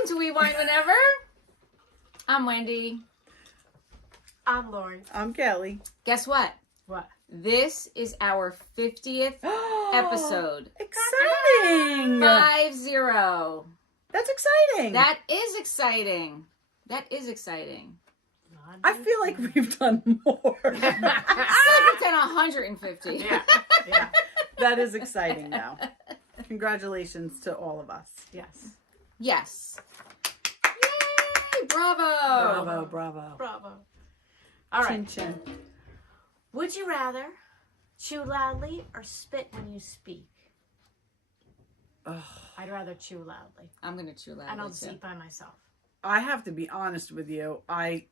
Welcome to Rewind Whenever. I'm Wendy. I'm Lauren. I'm Kelly. Guess what? What? This is our 50th episode. Exciting! 50. That's exciting. That is exciting. That is exciting. I feel like we've done more. I feel like we've done 150. Yeah. That is exciting now. Congratulations to all of us. Yes. Yes. Yay! Bravo. Bravo. All right. Chin chin. Would you rather chew loudly or spit when you speak? Ugh. I'd rather chew loudly. I'm going to chew loudly. And I'll too. eat by myself. I have to be honest with you. I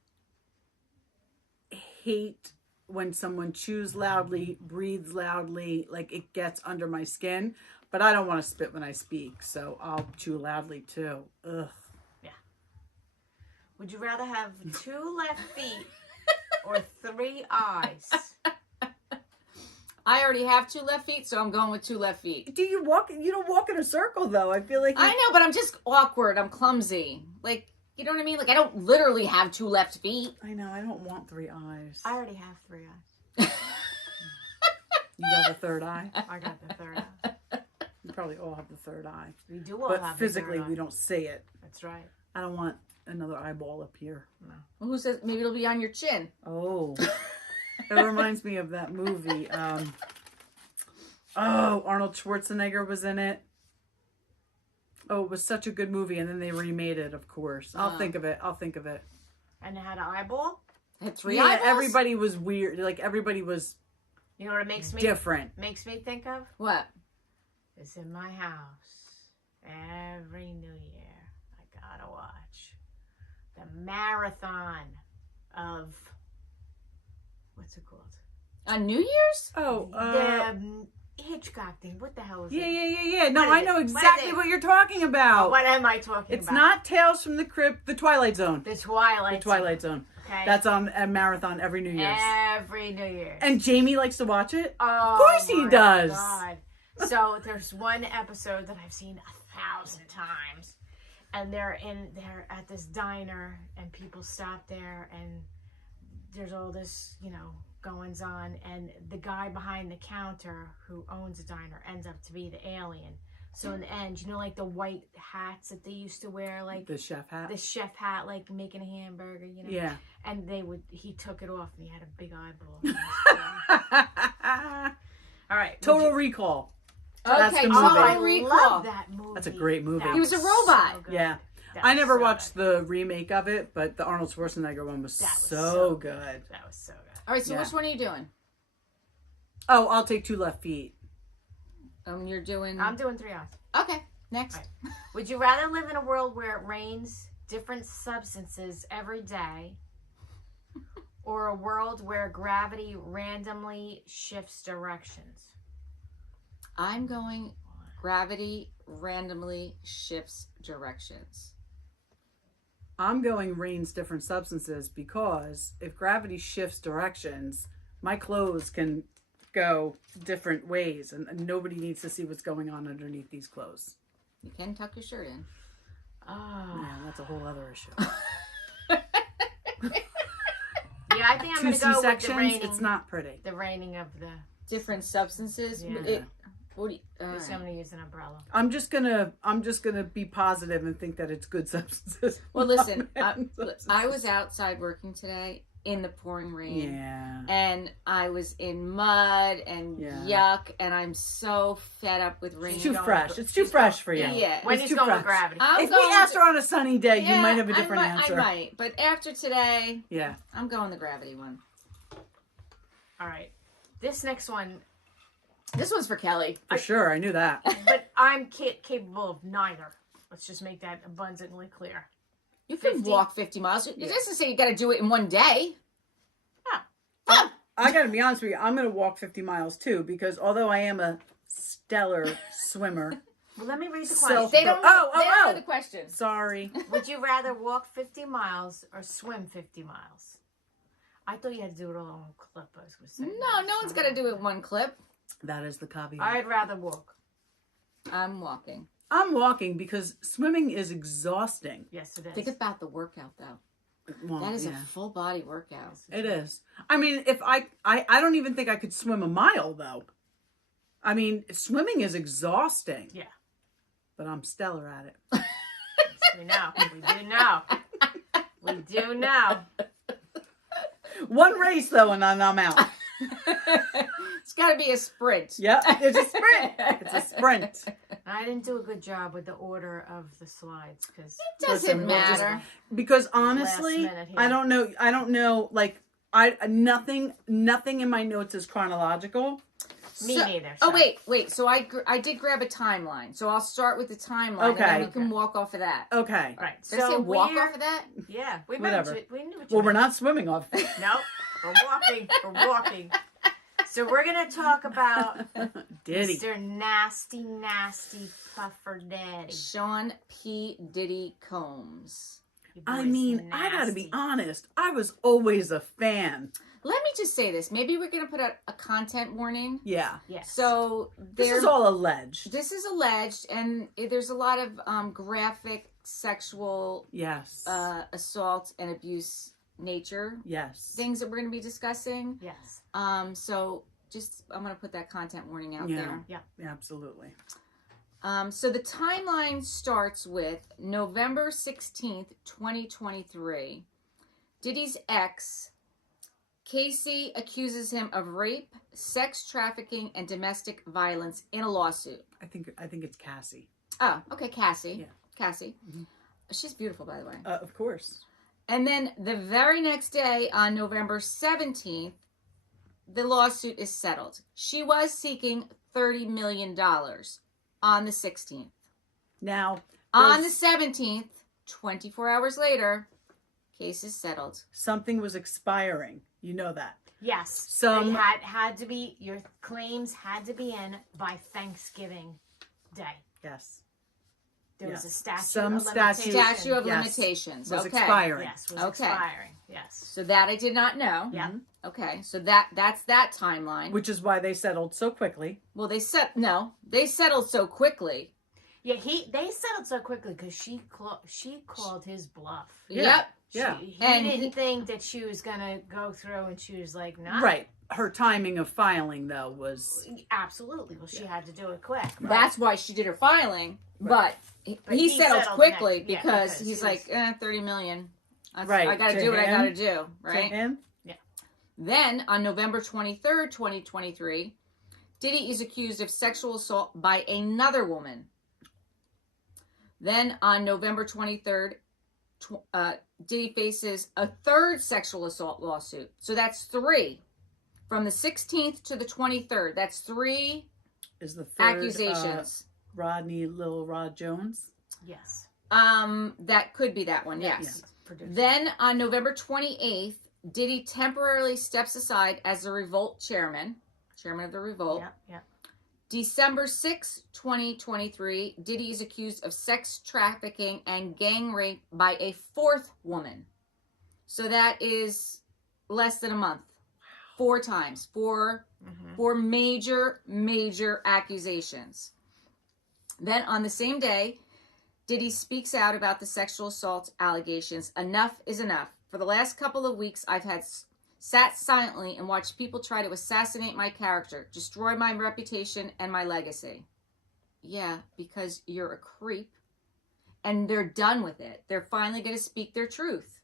hate when someone chews loudly, breathes loudly, like it gets under my skin. But I don't want to spit when I speak, so I'll chew loudly too. Ugh. Yeah. Would you rather have 2 left feet or 3 eyes? I already have 2 left feet, so I'm going with 2 left feet. Do you walk? You don't walk in a circle though. I feel like I know, but I'm just awkward. I'm clumsy. Like, you know what I mean? Like, I don't literally have 2 left feet. I know. I don't want 3 eyes. I already have 3 eyes. You got the third eye. I got the 3rd eye. You probably all have the third eye. We do all But have physically, the 3rd eye. we don't see it. That's right. I don't want another eyeball up here. No. Well, who says maybe it'll be on your chin? Oh, that reminds me of that movie. Arnold Schwarzenegger was in it. Oh, it was such a good movie, and then they remade it. Of course, I'll think of it. And it had an eyeball. It had 3 Yeah, eyeballs? everybody was weird. Like everybody was You know what it makes me different. think of? What? It's in my house every New Year. I gotta watch the marathon of what's it called? On New Year's? Oh, The Hitchcock thing. What the hell is it? yeah. No, What I is know it? exactly what you're talking about. What am I talking It's about? not Tales from the Crypt, The Twilight Zone. The Twilight. The Twilight Zone. Okay. That's on a marathon every New Year's. Every New Year's. And Jamie likes to watch it. Oh, of course he my does. God. So there's one episode that I've seen 1,000 times, and they're at this diner, and people stop there, and there's all this, goings on, and the guy behind the counter who owns the diner ends up to be the alien. So in the end, like the white hats that they used to wear, like The chef hat. the chef hat, like making a hamburger, Yeah. And he took it off, and he had a big eyeball. All right. Total Recall. Okay, That's the Total movie. I Recall. love that movie. That's a great movie. That He was a robot. so good. Yeah. That I was never so watched good. the remake of it, but the Arnold Schwarzenegger one was, That was so good. That was so good. All right, so Yeah. which one are you doing? Oh, I'll take 2 left feet. You're doing... I'm doing 3 eyes. Okay, next. All right. Would you rather live in a world where it rains different substances every day, or a world where gravity randomly shifts directions? I'm going gravity randomly shifts directions. I'm going rains different substances because if gravity shifts directions, my clothes can go different ways, and nobody needs to see what's going on underneath these clothes. You can tuck your shirt in. Oh. Yeah, that's a whole other issue. Yeah, I think I'm 2 going to go with the C-sections, raining. it's not pretty. The raining of the... Different substances. Yeah. What do you, all So right. I'm going to use an umbrella. I'm just gonna be positive and think that it's good substances. Well, listen, not I bad substances. was outside working today in the pouring rain. Yeah. And I was in mud and yuck, and I'm so fed up with rain. It's too going fresh. with- It's too she's fresh going- for you. Yeah. When It's he's too going fresh. with gravity. I'm If we going asked to- her on a sunny day, Yeah, you might have a different answer. I might, but after today, Yeah. I'm going the gravity one. All right. This next one, This one's for Kelly. For sure, I knew that. but I'm capable of neither. Let's just make that abundantly clear. You can 50? walk 50 miles. It doesn't say you got to do it in one day. I gotta be honest with you, I'm gonna walk 50 miles too, because although I am a stellar swimmer, Well, let me read the Self- question. They don't know, Oh, they don't know oh. the question. sorry. Would you rather walk 50 miles or swim 50 miles? I thought you had to do it all in one clip. I was going to say. No one's got to do it in one clip. That is the caveat. I'd rather walk. I'm walking. I'm walking because swimming is exhausting. Yes, it is. Think about the workout though. Well, That is a yeah. full body workout. It is. I mean, if I don't even think I could swim a mile though. I mean, swimming is exhausting. Yeah. But I'm stellar at it. We know. We do know. We do know. One race though, and then I'm out. It's got to be a sprint. Yep, it's a sprint. It's a sprint. I didn't do a good job with the order of the slides because It doesn't matter. Because honestly, Last minute here. I don't know. Like nothing in my notes is chronological. me neither. Oh, so. wait. So I did grab a timeline. So I'll start with the timeline. Okay. And then we can walk off of that. Okay. Right. Did I say walk we're- off of that? Yeah, we Whatever. meant we knew what you Well, we're meant. not swimming off. Nope. We're walking. We're walking. So we're gonna talk about Diddy. Mr. Nasty Puffer Daddy. Sean P. Diddy Combs. Your I boy's mean, I gotta be nasty. honest. I was always a fan. Let me just say this. Maybe we're going to put out a content warning. Yeah. Yes. So This is all alleged. This is alleged, and there's a lot of graphic sexual Yes. assault and abuse nature Yes. things that we're going to be discussing. Yes. So just I'm going to put that content warning out Yeah. there. Yeah. Yeah, absolutely. So the timeline starts with November 16th, 2023. Diddy's ex, Cassie, accuses him of rape, sex trafficking, and domestic violence in a lawsuit. I think it's Cassie. Oh, okay, Cassie. Yeah. Cassie. Mhm. She's beautiful, by the way. Of course. And then the very next day, on November 17th, the lawsuit is settled. She was seeking $30 million on the 16th. Now, On the there's- 17th, 24 hours later, case is settled. something was expiring. You know that. Yes. Some- They had to be, your claims had to be in by Thanksgiving Day. Yes. There was a Yes. statute Some of statute- limitations. Statute of Yes. limitations. Was Okay. expiring. Yes, was Okay. expiring. Yes. So that I did not know. Yeah. Mhm. Okay, so that's that timeline. Which is why they settled so quickly. Well, they settled so quickly. Yeah, they settled so quickly because she called his bluff. Yeah. Yep. Yeah. He And didn't think that she was gonna go through, and she was like, "No." Right. Her timing of filing though was Absolutely. Well, she had to do it quick. That's why she did her filing, Right. but But he he settled settled quickly next- yeah, because because he's he like, was- 30 million. Right, I got to to do what I him. got to do, to right? him. Then on November 23rd, 2023, Diddy is accused of sexual assault by another woman. Then on November 23rd, Diddy faces a third sexual assault lawsuit. So that's 3. From the 16th to the 23rd. That's 3 Is the third accusations. Little Rod Jones. Yes. That could be that one, yes. Yes. Producer. Then on November 28th, Diddy temporarily steps aside as the Revolt chairman of the Revolt. Yeah. Yeah. December 6, 2023, Diddy is accused of sex trafficking and gang rape by a 4th woman. So that is less than a month. 4 times. 4 major accusations. Then on the same day, Diddy speaks out about the sexual assault allegations. Enough is enough. For the last couple of weeks, I've sat silently and watched people try to assassinate my character, destroy my reputation and my legacy. Yeah, because you're a creep. And they're done with it. They're finally going to speak their truth.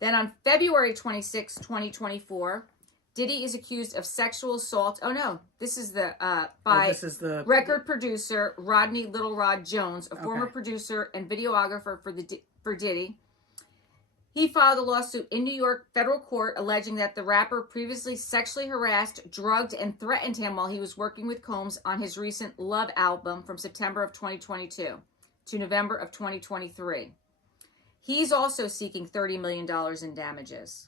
Then on February 26, 2024, Diddy is accused of sexual assault. Oh no, this is This is the record producer Rodney Little Rod Jones, a former Okay. producer and videographer for Diddy. He filed a lawsuit in New York federal court alleging that the rapper previously sexually harassed, drugged, and threatened him while he was working with Combs on his recent Love album from September of 2022 to November of 2023. He's also seeking $30 million in damages.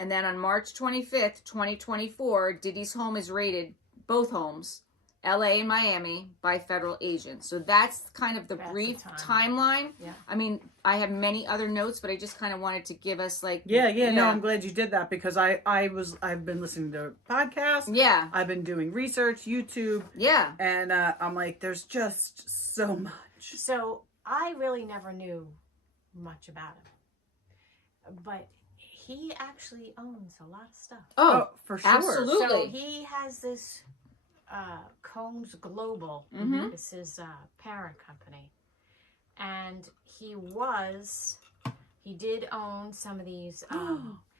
And then on March 25th, 2024, Diddy's home is raided, both homes, LA and Miami by federal agents. So that's kind of the That's brief the timeline. Yeah. I mean, I have many other notes, but I just kind of wanted to give us like No, I'm glad you did that because I've been listening to podcasts. Yeah. I've been doing research, YouTube. Yeah. And I'm like, there's just so much. So I really never knew much about him, but he actually owns a lot of stuff. Oh, for sure. absolutely. So he has this Combs Global. Mhm. This is a parent company, and he did own some of these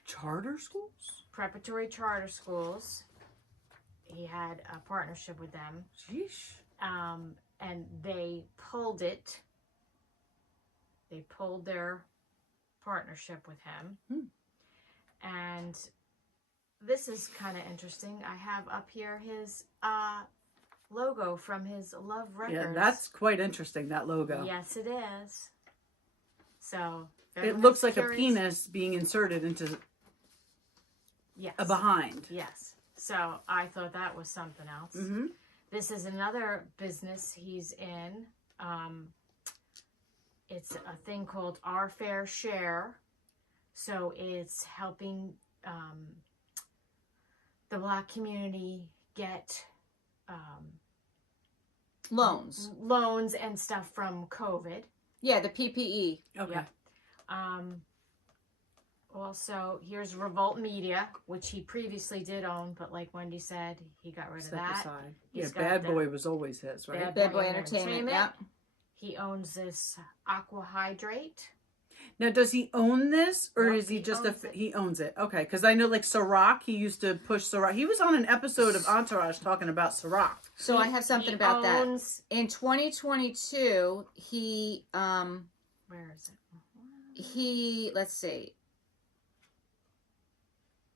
Charter schools? preparatory charter schools. He had a partnership with them. Sheesh. And they pulled it. They pulled their partnership with him. And this is kind of interesting. I have up here his logo from his Love Records. Yeah, that's quite interesting, that logo. Yes, it is. So It looks like curious. a penis being inserted into Yes. a behind. Yes. So I thought that was something else. Mm-hmm. This is another business he's in. It's a thing called Our Fair Share. So it's helping the Black community get loans and stuff from COVID. Yeah, the PPE. Okay. Yep. Also, here's Revolt Media, which he previously did own, but like Wendy said, he got rid of Step that. aside. He's Yeah, got Bad the Boy was always his, right? Bad Boy Entertainment. Yeah. He owns this Aqua Hydrate. Now, does he own this, or Nope, is he just owns it. he owns it? Okay, because I know like Ciroc, he used to push Ciroc. He was on an episode of Entourage talking about Ciroc. So I have something about that. owns, In 2022, he where is it? let's see.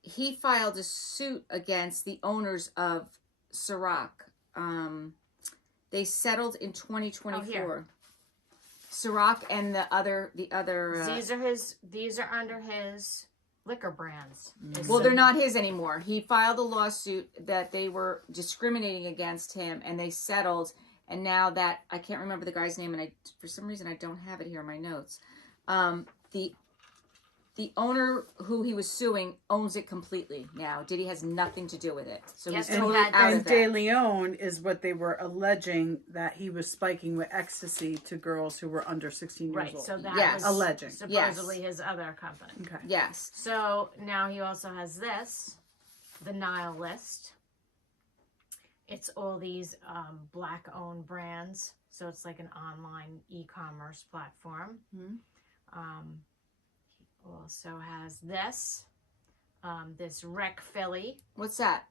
He filed a suit against the owners of Ciroc. They settled in 2024. Ciroc and the other. These are under his liquor brands. Well, they're not his anymore. He filed a lawsuit that they were discriminating against him, and they settled. And now that I can't remember the guy's name, and for some reason I don't have it here in my notes. The owner who he was suing owns it completely now. Diddy has nothing to do with it. So Yes, he's and totally he had- out And of De that. Leon is what they were alleging that he was spiking with ecstasy to girls who were under 16 years Right, old. so that Yes. was Alleging. supposedly his other company. Okay. Yes. So now he also has this, the Nile List. It's all these Black-owned brands. So it's like an online e-commerce platform. Mhm. He also has this, this Rec Philly. What's that?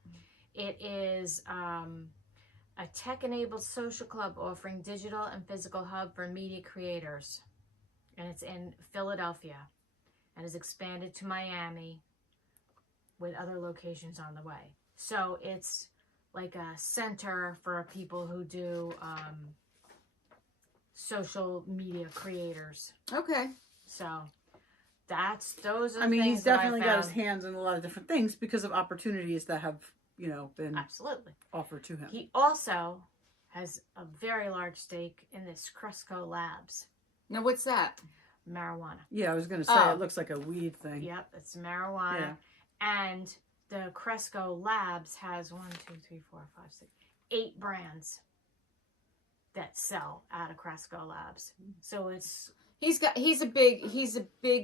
It is a tech-enabled social club offering digital and physical hub for media creators. And it's in Philadelphia and is expanded to Miami with other locations on the way. So it's like a center for people who do social media creators. Okay. So those are the I mean, things he's that I definitely got his found. hands in a lot of different things because of opportunities that have, been Absolutely. offered to him. He also has a very large stake in this Cresco Labs Now, what's that? marijuana. Yeah, I was going to say, Oh. it looks like a weed thing. Yep, it's marijuana. And the Cresco Labs has 8 brands that sell out of Cresco Labs. So it's He's a big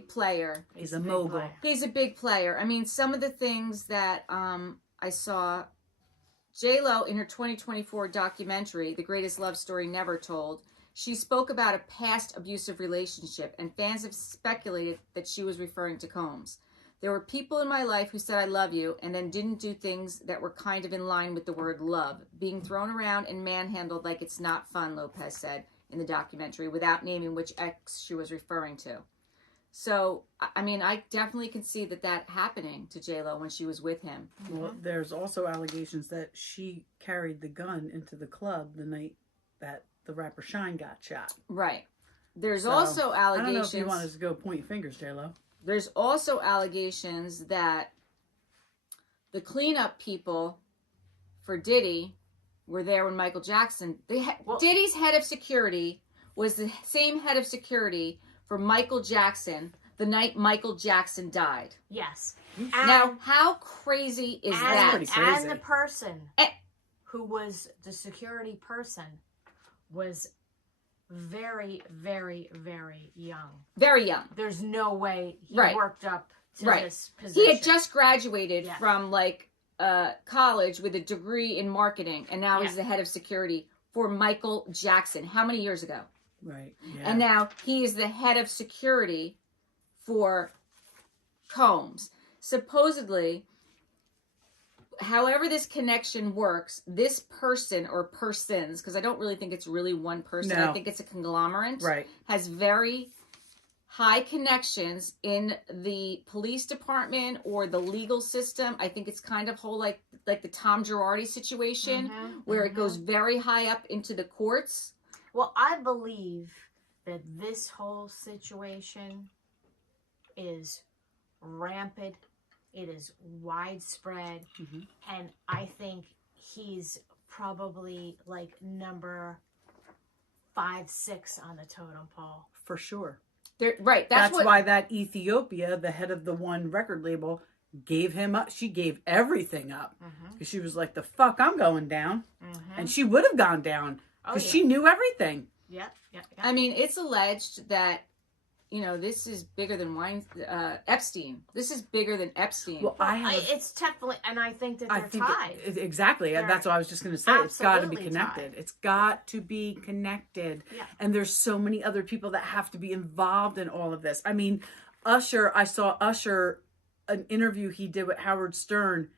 player. He's a big mogul. player. He's a big player. I mean, some of the things that I saw, J-Lo in her 2024 documentary, The Greatest Love Story Never Told, she spoke about a past abusive relationship, and fans have speculated that she was referring to Combs. There were people in my life who said I love you and then didn't do things that were kind of in line with the word love. Being thrown around and manhandled like it's not fun, Lopez said in the documentary, without naming which ex she was referring to. So, I mean, I definitely can see that happening to J-Lo when she was with him. Well, there's also allegations that she carried the gun into the club the night that the rapper Shine got shot. Right. There's So, also I don't know allegations. if you want us to go point your fingers, J-Lo. There's also allegations that the cleanup people for Diddy were there when Michael Jackson... Well- Diddy's head of security was the same head of security for Michael Jackson the night Michael Jackson died. Yes. Now, how crazy is that? pretty crazy. And the person Eh. who was the security person was very, very, very young. Very young. There's no way he Right. worked up to Right. this position. He had just graduated Yeah. from college with a degree in marketing, and now he's Yeah. the head of security for Michael Jackson. How many years ago? Right. Yeah. And now he is the head of security for Combs. Supposedly, however this connection works, this person or persons, because I don't really think it's really one person, No. I think it's a conglomerate, Right. has very high connections in the police department or the legal system. I think it's kind of whole like the Tom Girardi situation, where it goes very high up into the courts. Well, I believe that this whole situation is rampant. It is widespread. And I think he's probably like number 5, 6 on the totem pole. For sure. Right. That's what, why that Ethiopia, the head of the one record label, gave him up. She gave everything up. Because she was like, the fuck, I'm going down. And she would have gone down. Because she knew everything. Yep. I mean, it's alleged that, this is bigger than Epstein. This is bigger than Epstein. Well, it's definitely, and I think that they're tied. Exactly. They're That's what I was just going to say. It's got to be absolutely connected. tied. It's got to be connected. Yeah. And there's so many other people that have to be involved in all of this. I mean, Usher, I saw Usher, an interview he did with Howard Stern.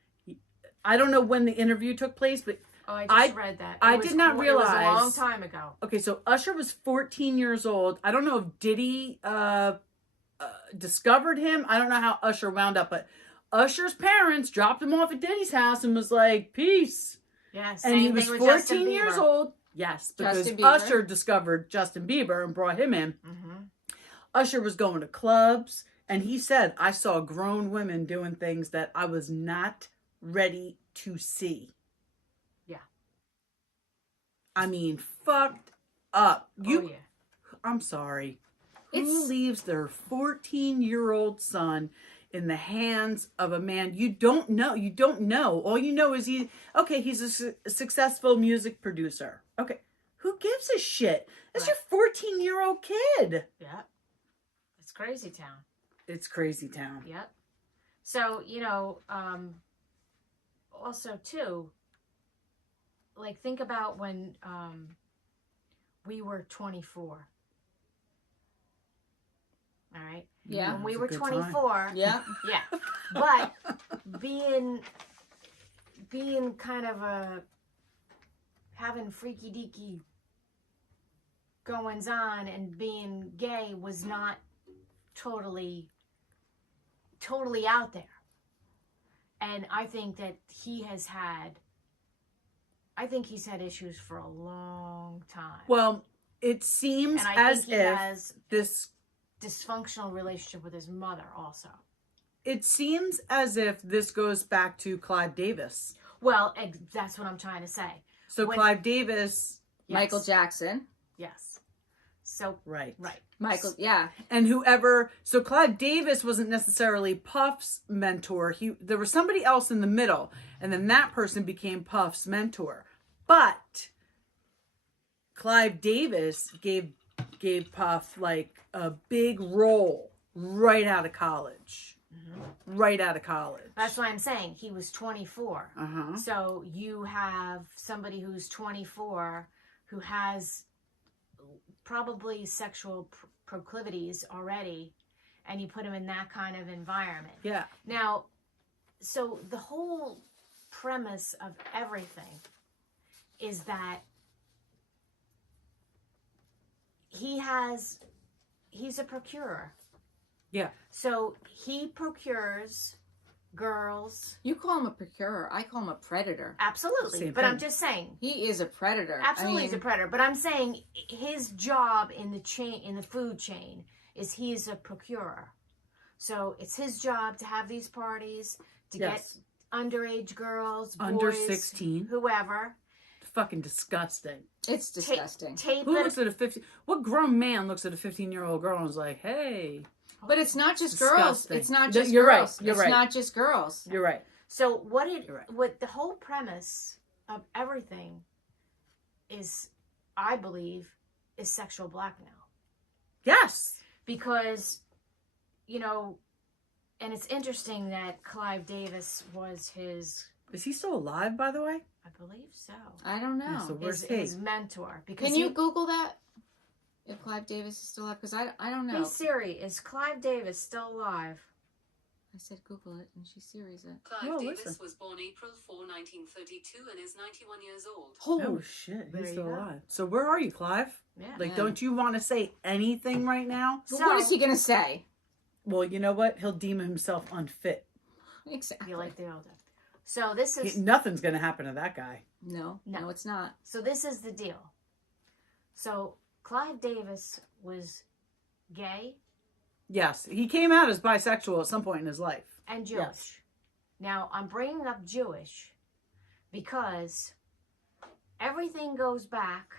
I don't know when the interview took place, but Oh, I just read that. I did not realize. It was a long time ago. Okay, so Usher was 14 years old. I don't know if Diddy discovered him. I don't know how Usher wound up, but Usher's parents dropped him off at Diddy's house and was like, peace. Yes. And he was 14 years old. Yes, because Justin Bieber. Usher discovered Justin Bieber and brought him in. Usher was going to clubs, and he said, I saw grown women doing things that I was not ready to see. I mean, fucked up. I'm sorry. Who leaves their 14-year-old son in the hands of a man you don't know? You don't know. All you know is he's a successful music producer. Okay. Who gives a shit? That's your 14-year-old kid. Yep. It's crazy town. It's crazy town. Yep. So, also too, like, think about when we were 24. All right? Yeah. When we It were was a good time. 24. Yeah. Yeah. But being kind of having freaky deaky goings on and being gay was not totally out there. And I think that he's had issues for a long time. Well, it seems and I as think he if has this... dysfunctional relationship with his mother also. It seems as if this goes back to Clive Davis. Well, that's what I'm trying to say. So Clive Davis... Yes. Michael Jackson. Yes. So Right. Michael, yeah. And so Clive Davis wasn't necessarily Puff's mentor. There was somebody else in the middle, and then that person became Puff's mentor. But Clive Davis gave Puff like a big role right out of college. Right out of college. that's why I'm saying he was 24. Uh-huh. So you have somebody who's 24 who has probably sexual proclivities already, and you put him in that kind of environment. Yeah. Now, so the whole premise of everything is that he's a procurer. Yeah. So he procures girls. You call him a procurer. I call him a predator. Absolutely. Same But thing. I'm just saying. He is a predator. Absolutely, he's a predator. But I'm saying his job in the food chain is he's a procurer. So it's his job to have these parties, to Yes. get underage girls, Under boys, 16. whoever. fucking disgusting. It's disgusting. Tape Who it. looks at a 15? What grown man looks at a 15-year-old girl and is like, "Hey"? But it's not just girls. Disgusting. It's not just You're girls. right. You're it's right. not just girls. You're right. So You're right. what the whole premise of everything is, I believe, is sexual blackmail. Yes. Because, you know, and it's interesting that Clive Davis was his, Is he still alive, by the way? I believe so, I don't know. Yeah, so where's his mentor. Because Can you Google that? If Clive Davis is still alive? Because I don't know. Hey Siri, is Clive Davis still alive? I said Google it, and she Siri's it. Clive Davis listen. was born April 4, 1932 and is 91 years old. Oh shit, There he's you still go. alive. So where are you, Clive? Yeah. Like, Yeah. don't you want to say anything right now? But So- what is he gonna say? Well, you know what? He'll deem himself unfit. Exactly. You like the older. So this is Nothing's gonna happen to that guy. No, No. it's not. So this is the deal. So Clive Davis was gay Yes, he came out as bisexual at some point in his life. and Jewish. Yes. Now I'm bringing up Jewish because everything goes back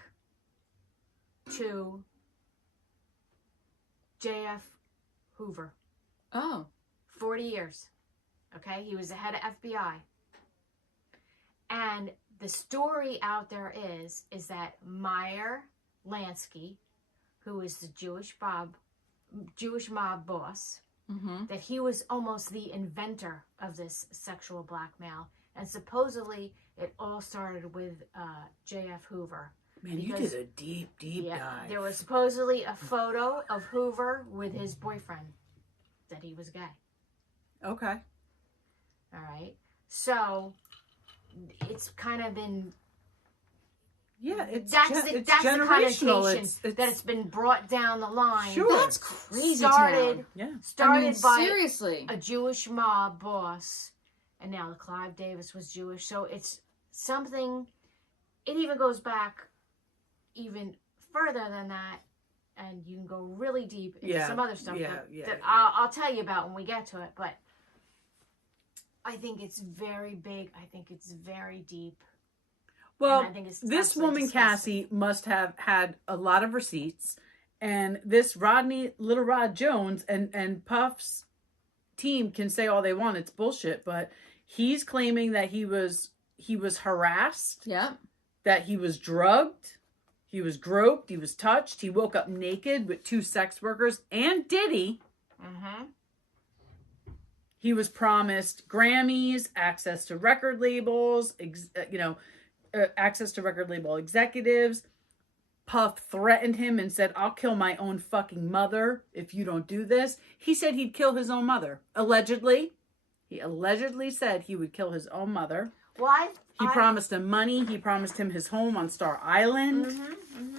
to J.F. Hoover. Oh, 40 years. Okay, he was the head of FBI. And the story out there is that Meyer Lansky, who is the Jewish mob boss, mm-hmm. that he was almost the inventor of this sexual blackmail. And supposedly it all started with J.F. Hoover. Man, you Because- did a deep dive. There was supposedly a photo of Hoover with his boyfriend that he was gay. Okay. All right. So it's kind of been Yeah, it's that's it's the generational. connotation that it's been brought down the line. Sure. That's crazy. started Town. yeah. started by seriously. a Jewish mob boss, and now Clive Davis was Jewish. So it's something. It even goes back even further than that, and you can go really deep into Yeah, some other stuff yeah, that, yeah, that yeah. I'll tell you about when we get to it. But I think it's very big. I think it's very deep. Well, And I think it's this absolutely woman, disgusting. Cassie, must have had a lot of receipts. And this Little Rod Jones and Puff's team can say all they want. It's bullshit. But he's claiming that he was harassed, Yep. that he was drugged, he was groped, he was touched. He woke up naked with 2 sex workers and Diddy. Mm-hmm. He was promised Grammys, access to record labels, access to record label executives. Puff threatened him and said, "I'll kill my own fucking mother if you don't do this." He said he'd kill his own mother. Allegedly. He allegedly said he would kill his own mother. Why? He promised him money. He promised him his home on Star Island. Mm-hmm.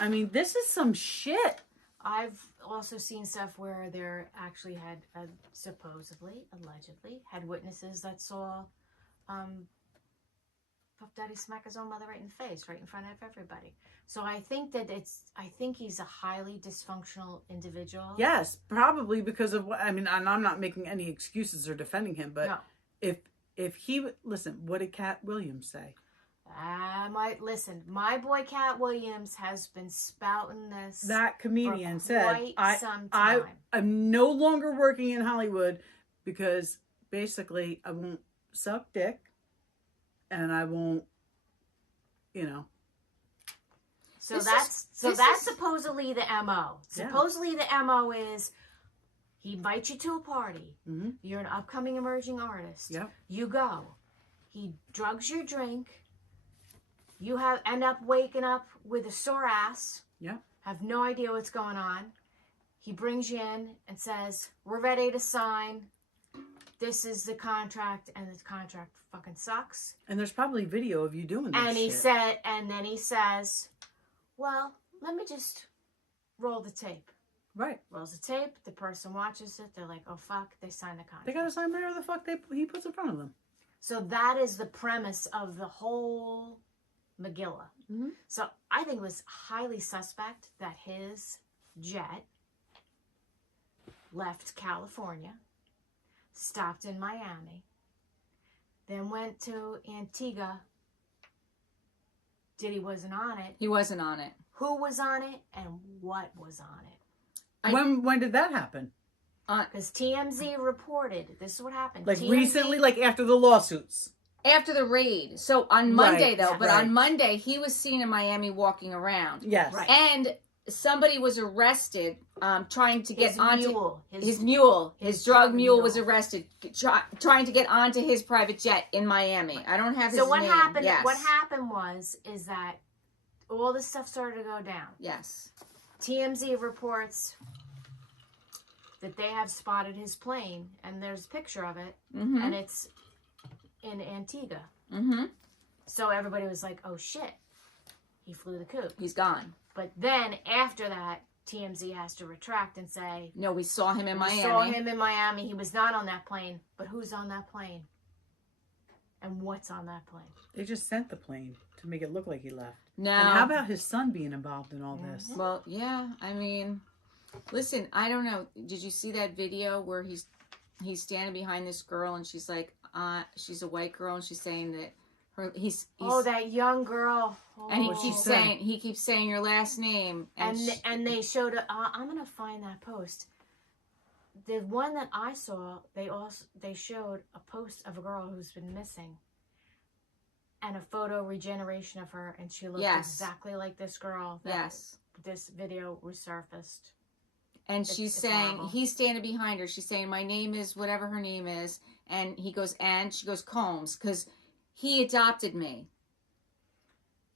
I mean, this is some shit. I've also seen stuff where there actually had supposedly, allegedly, had witnesses that saw Puff Daddy smack his own mother right in the face, right in front of everybody. So I think he's a highly dysfunctional individual. Yes, probably because of what, I mean, and I'm not making any excuses or defending him, but No. if he, listen, what did Cat Williams say? I might listen. My boy Cat Williams has been spouting this. That comedian for said, quite some time. I'm no longer working in Hollywood because basically I won't suck dick and I won't, So This that's is- supposedly the MO. Yeah. Supposedly the MO is he invites you to a party. Mm-hmm. You're an upcoming emerging artist. Yep. You go. He drugs your drink. You end up waking up with a sore ass. Yep. Have no idea what's going on. He brings you in and says, "We're ready to sign. This is the contract," and the contract fucking sucks. And there's probably video of you doing this And shit. then he says, "Well, let me just roll the tape." Right. Rolls the tape. The person watches it. They're like, "Oh fuck!" They sign the contract. They gotta sign whatever the fuck he puts in front of them. So that is the premise of the whole Megillah. Mm-hmm. So I think it was highly suspect that his jet left California, stopped in Miami, then went to Antigua, Diddy wasn't on it. He wasn't on it. Who was on it and what was on it? When did that happen? Because TMZ reported, this is what happened. Like TMZ, recently, like after the lawsuits. After the raid. So on Monday, Right, though. But right. on Monday, he was seen in Miami walking around. Yes. Right. And somebody was arrested trying to get his onto... mule. His drug mule was arrested trying to get onto his private jet in Miami. I don't have his So what name. happened? Yes. What happened is that all this stuff started to go down. Yes. TMZ reports that they have spotted his plane, and there's a picture of it, Mm-hmm. and it's in Antigua. Mm-hmm. So everybody was like, "Oh shit, he flew the coop." He's gone. But then after that, TMZ has to retract and say, No, we saw him in Miami. "We saw him in Miami. He was not on that plane." But who's on that plane? And what's on that plane? They just sent the plane to make it look like he left. No. And how about his son being involved in all this? Well, yeah. I mean, listen. I don't know. Did you see that video where he's standing behind this girl and she's like, she's a white girl and she's saying that he's that young girl. Oh. and he What'd she keeps say? saying your last name And they showed. I'm gonna find that post. The one that I saw, they showed a post of a girl who's been missing, and a photo regeneration of her, and she looked Yes. exactly like this girl. That yes. This video resurfaced. And she's saying, horrible. he's standing behind her. She's saying, my name is whatever her name is. And he goes, and she goes, Combs, because he adopted me.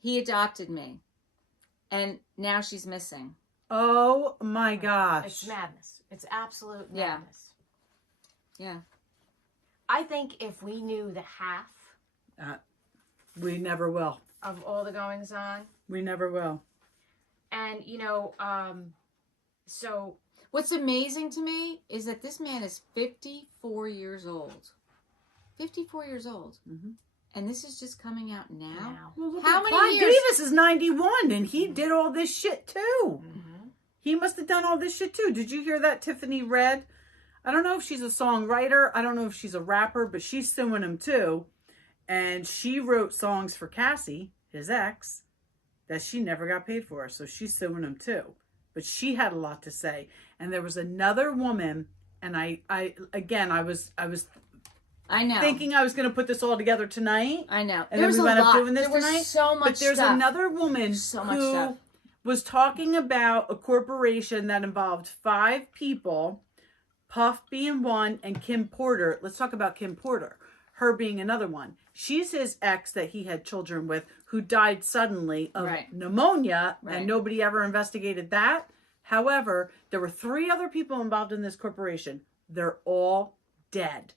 He adopted me. And now she's missing. Oh my gosh. It's madness. It's absolute Yeah. madness. Yeah. I think if we knew the half We never will. of all the goings on, We never will. and so What's amazing to me is that this man is 54 years old. 54 years old. Mm-hmm. And this is just coming out now? now. Well, look How at many Clive years? Davis is 91 and he did all this shit too. Mm-hmm. He must have done all this shit too. Did you hear that Tiffany Red? I don't know if she's a songwriter. I don't know if she's a rapper, but she's suing him too. And she wrote songs for Cassie, his ex, that she never got paid for. So she's suing him too. But she had a lot to say. And there was another woman, and I was I know. thinking I was going to put this all together tonight. I know. And then we went up doing this there tonight. was so much But there's stuff. another woman So much who stuff. was talking about a corporation that involved 5 people, Puff being one, and Kim Porter. Let's talk about Kim Porter, her being another one. She's his ex that he had children with, who died suddenly of Right. pneumonia, Right. and nobody ever investigated that. However, there were 3 other people involved in this corporation. They're all dead.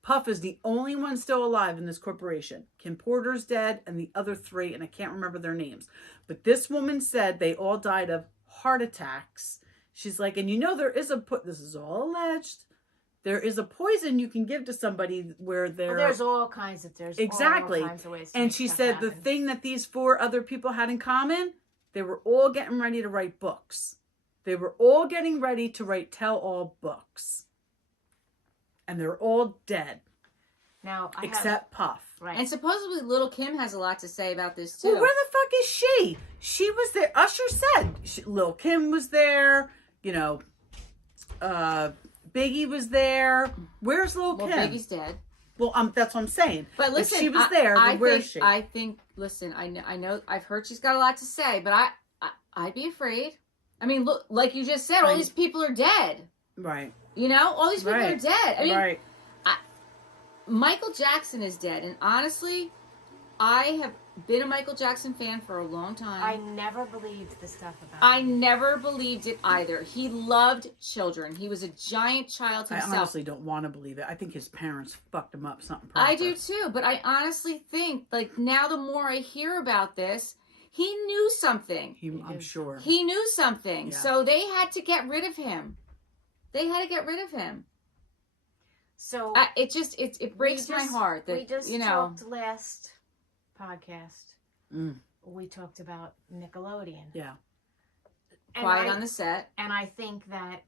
Puff is the only one still alive in this corporation. Kim Porter's dead, and the other 3, and I can't remember their names. But this woman said they all died of heart attacks. She's like, and there is this is all alleged. There is a poison you can give to somebody where they're... There's all kinds of Exactly. all kinds of ways to And make she stuff said the happen. thing that these 4 other people had in common, they were all getting ready to write books. They were all getting ready to write tell-all books. And they're all dead. Now Except Puff. right. And supposedly Little Kim has a lot to say about this too. Well, where the fuck is she? She was there. Usher said Lil Kim was there. Biggie was there. Where's Lil Well, Kim? Biggie's dead. Well, that's what I'm saying. But listen, if she was there, then where is she? I think. Listen, I know. I've heard she's got a lot to say, but I'd be afraid. I mean, look, like you just said, all Right. these people are dead. Right. All these people Right. are dead. I mean, Right. Michael Jackson is dead, and honestly, I have been a Michael Jackson fan for a long time. I never believed the stuff about I him. never believed it either. He loved children. He was a giant child I himself. honestly don't want to believe it. I think his parents fucked him up something. I do too, but I honestly think, like, now the more I hear about this, he knew something. I'm sure. He knew something. Yeah. So they had to get rid of him. They had to get rid of him. So It breaks my heart that, we just talked last podcast. We talked about Nickelodeon. Yeah. And Quiet on the Set. And I think that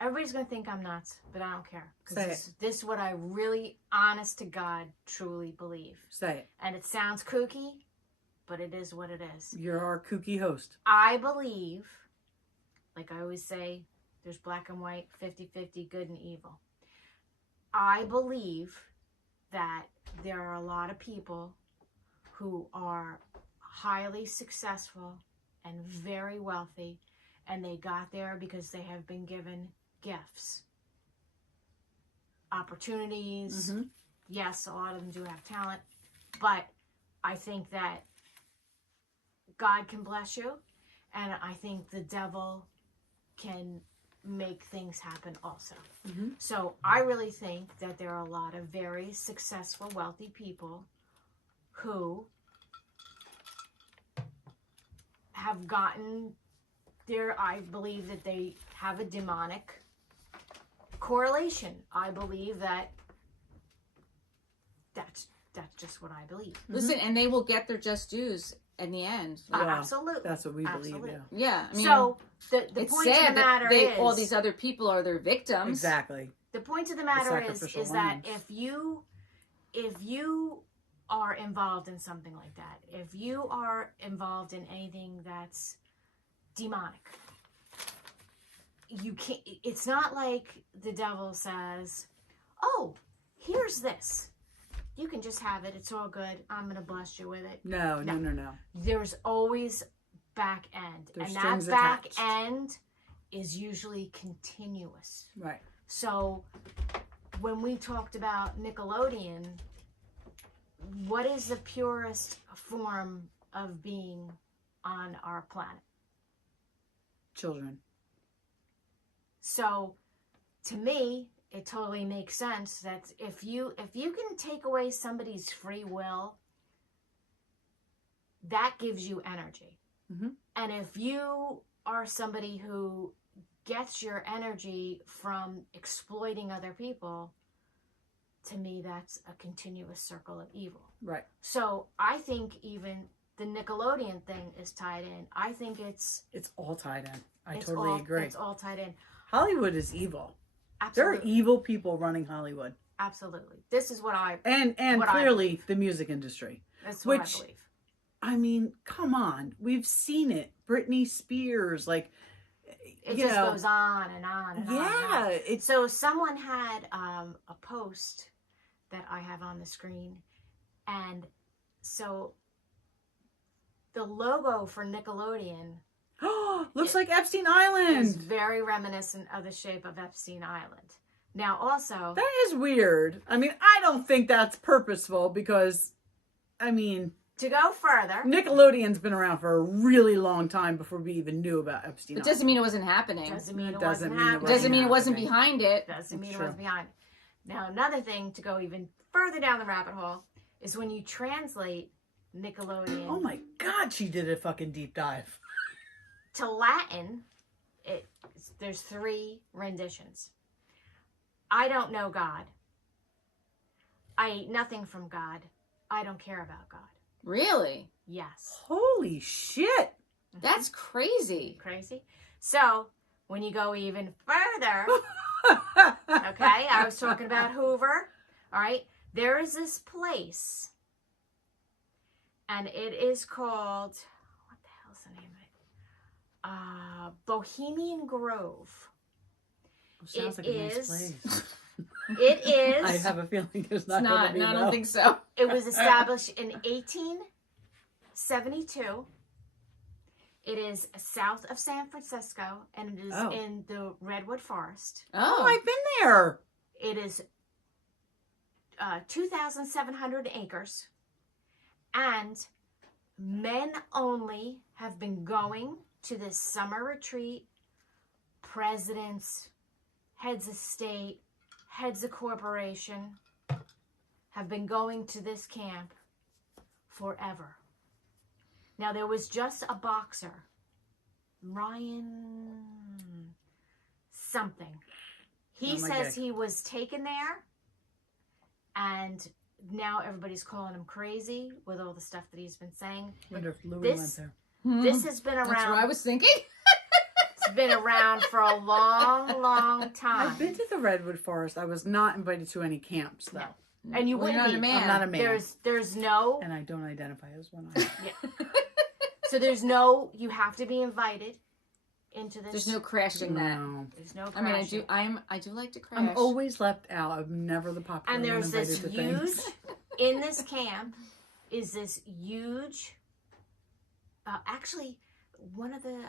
Everybody's going to think I'm nuts, but I don't care. Say Because this is what I really, honest to God, truly believe. Say it. And it sounds kooky, but it is what it is. You're our kooky host. I believe, like I always say, there's black and white, 50-50, good and evil. I believe that there are a lot of people who are highly successful and very wealthy, and they got there because they have been given gifts, opportunities. Mm-hmm. Yes, a lot of them do have talent, but I think that God can bless you, and I think the devil can make things happen also. Mm-hmm. So I really think that there are a lot of very successful, wealthy people who have gotten there. I believe that they have a demonic correlation. I believe that that's just what I believe. Listen, and they will get their just dues in the end. Yeah, Absolutely. That's what we Absolutely. believe. Yeah, I mean, So the it's point of sad the matter that is all these other people are their Yeah. victims. Exactly. the point of the matter is sacrificial that lambs. if you are involved in something like that, if you are involved in anything that's demonic, you can't. It's not like the devil says, "Oh, here's this. You can just have it. It's all good. I'm gonna bless you with it." No. There's always back end, There's and that strings back attached. end is usually continuous. Right. So when we talked about Nickelodeon, what is the purest form of being on our planet? Children. So to me, it totally makes sense that if you can take away somebody's free will, that gives you energy. Mhm. And if you are somebody who gets your energy from exploiting other people, to me, that's a continuous circle of evil. Right. So I think even the Nickelodeon thing is tied in. I think it's all tied in. I it's totally all, agree. It's all tied in. Hollywood is evil. There are Absolutely. evil people running Hollywood. Absolutely. This is what I And What I clearly the music industry. that's what Which- I believe. I mean, come on. We've seen it. Britney Spears, like, It you just know, goes on and on and on. And yeah, on. it's So someone had a post that I have on the screen, and so the logo for Nickelodeon looks like Epstein is Island. very reminiscent of the shape of Epstein Island. Now, also, That is weird. I mean, I don't think that's purposeful because, I mean, to go further, Nickelodeon's been around for a really long time before we even knew about Epstein It Island. doesn't mean it wasn't happening. doesn't mean it Doesn't wasn't mean it happening. Doesn't mean it wasn't happening. behind it. Doesn't mean That's it wasn't true. behind. Now, another thing to go even further down the rabbit hole is when you translate Nickelodeon Oh my God, she did a fucking deep dive. to Latin. There's 3 renditions. I don't know God. I eat nothing from God. I don't care about God. Really? Yes. Holy shit. That's crazy. Crazy. So when you go even further, okay, I was talking about Hoover. All right, there is this place, and it is called, what the hell's the name of it? Bohemian Grove. Sounds like It a nice is- place. It is. I have a feeling there's It's not going not. to be No, I no. don't think so. It was established in 1872. It is south of San Francisco, and it is Oh. in the Redwood Forest. Oh, Oh, I've been there. It is 2,700 acres, and men only have been going to this summer retreat. Presidents, heads of state, heads of corporation have been going to this camp forever. Now, there was just a boxer, Ryan something. He Oh my says God. he was taken there, and now everybody's calling him crazy with all the stuff that he's been saying. Wonder if Louis This- went there. This has been That's what I around was thinking. It's been around for a long, long time. I've been to the Redwood Forest. I was not invited to any camps, though. And you Well, wouldn't you're not be. a man. I'm not a man. There's no, And I don't identify as one. so there's no, you have to be invited into this. There's no crashing that. No. There's no I mean, crashing. I do like to crash. I'm always left out. I'm never the popular And one there's invited this to huge, things. in this camp is this huge, actually, one of the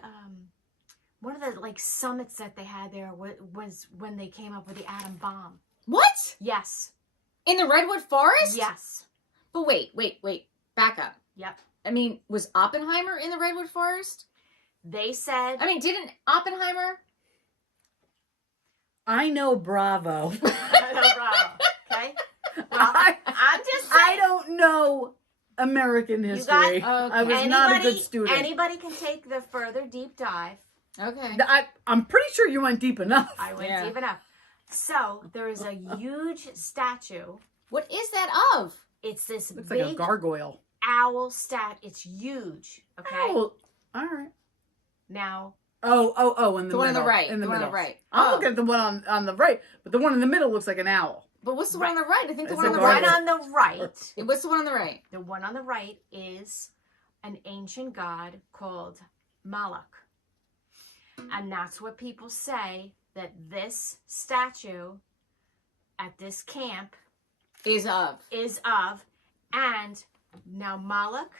like summits that they had there was when they came up with the atom bomb. What? Yes. In the Redwood Forest? Yes. But wait. Back up. Yep. I mean, was Oppenheimer in the Redwood Forest? They said. I mean, didn't Oppenheimer? I know Bravo. Okay. Well, I'm just saying. I don't know American history. got- I was not a good student. Anybody can take the further deep dive. Okay. I'm pretty sure you went deep enough. I went Yeah. deep enough. So there is a huge statue. What is that of? It's this Looks like a big gargoyle. owl It's huge. Okay. Oh, all right. Now Oh, in the The one on middle. the right. In the The one on middle. the right. I'm Oh. looking at the one on the right, but the one in the middle looks like an owl. But what's the one on the right? I think the It's one a on the the one right. on the right. What's the one on the right? The one on the right is an ancient god called Moloch. And that's what people say that this statue at this camp Is of. is of. And now Moloch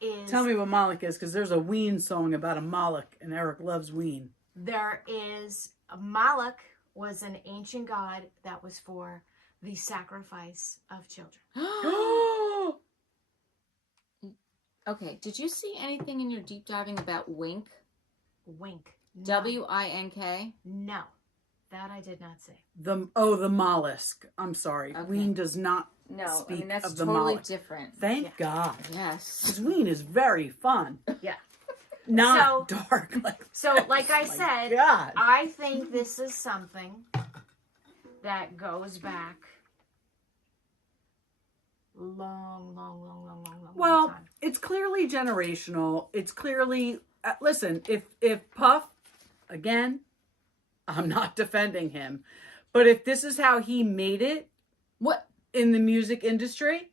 is... Tell me what Moloch is, because there's a Ween song about a Moloch, and Eric loves Ween. There is... Moloch was an ancient god that was for the sacrifice of children. Okay. Did you see anything in your deep diving about Wink? Wink. No. W-I-N-K? No. That I did not see. The mollusk. I'm sorry. Okay. Ween does not No. I speak mean, that's of the totally Moloch. different. Thank God. Yes. Because Ween is very fun. Yeah. Not dark. So, like I my said, God. I think this is something that goes back long Well, time. it's clearly generational. It's clearly listen. If Puff, again, I'm not defending him, but if this is how he made it, What? in the music industry,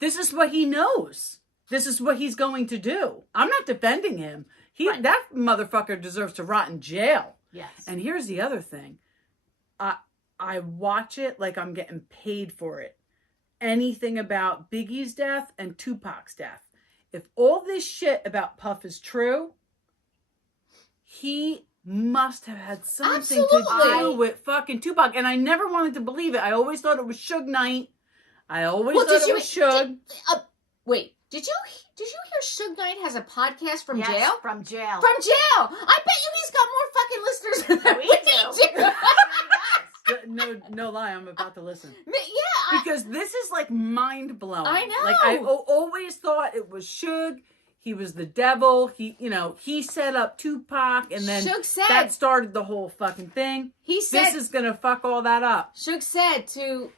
this is what he knows. This is what he's going to do. I'm not defending him. Right. That motherfucker deserves to rot in jail. Yes. And here's the other thing. I watch it like I'm getting paid for it. Anything about Biggie's death and Tupac's death. If all this shit about Puff is true, he must have had something to Absolutely. do with fucking Tupac. And I never wanted to believe it. I always thought it was Suge Knight. I always thought it was Suge. Wait. Did you hear Suge Knight has a podcast from Yes, jail? From jail. From jail! I bet you he's got more fucking listeners than We we do. do. No lie, I'm about to listen. Yeah. Because this is like mind blowing. I know. Like I always thought it was Suge. He was the devil. He set up Tupac, and then Suge said that started the whole fucking thing. he said This is gonna fuck all that up. Suge said to